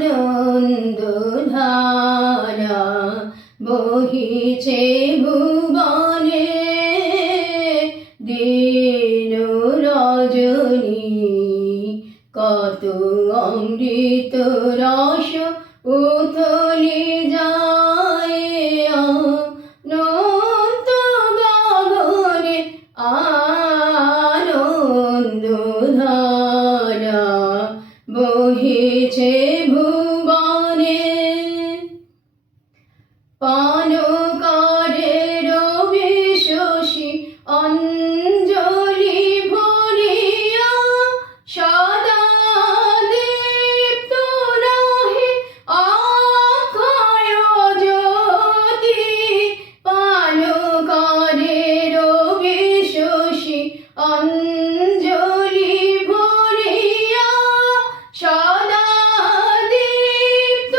আনন্দধারা বহিছে ভুবনে, দিন রজনী কত অমৃত রস উথলি যায় অনন্ত গগনে। আনন্দধারা বহিছে ভুবনে, পান করে রবি শশী অঞ্জলি ভরিয়া, সদা দীপ্ত রহে অক্ষয় জ্যোতি। পান করে রবি শশী অঞ্জলি ভরিয়া, সদা দীপ্ত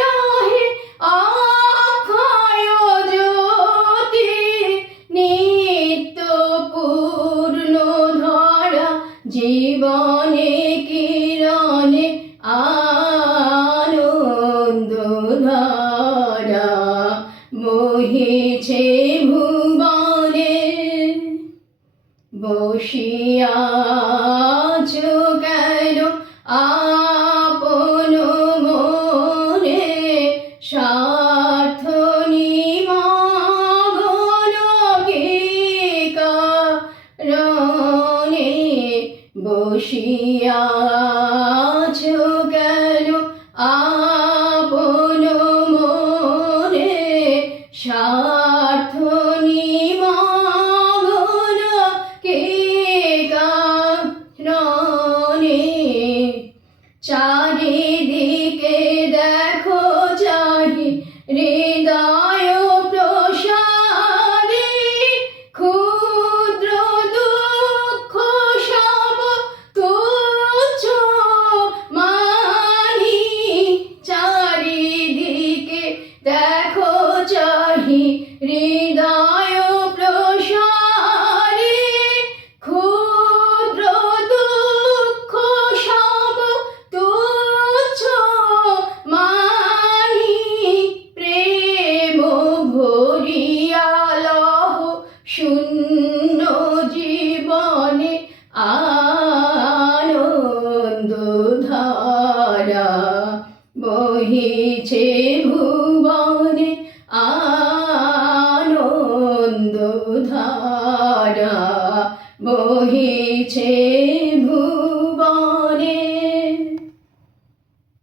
রহে অক্ষয় জ্যোতি। নিত্য পূর্ণ ধরা জীবনে কিরণে, আনন্দধারা বহিছে ভুবনে। বসিয়াছ কেন আপন মনে, স্বার্থ নিমগ্ন কি কারণে। বসিয়াছ কেন আপন মনে, স্বার্থ নিমগ্ন কি কারণে। চারিদিকে দেখো চাহি হৃদয় প্রসাদে, ক্ষুদ্র দুঃখ সব তুচ্ছ মানি। চারিদিকে দেখো চাহি হৃদয় প্রসাদে, ক্ষুদ্র দুঃখ সব তুচ্ছ মানি। প্রেম ভরিয়া লহ শূন্য জীবনে, আনন্দধারা বহিছে ভুবনে। আনন্দধারা বহিছে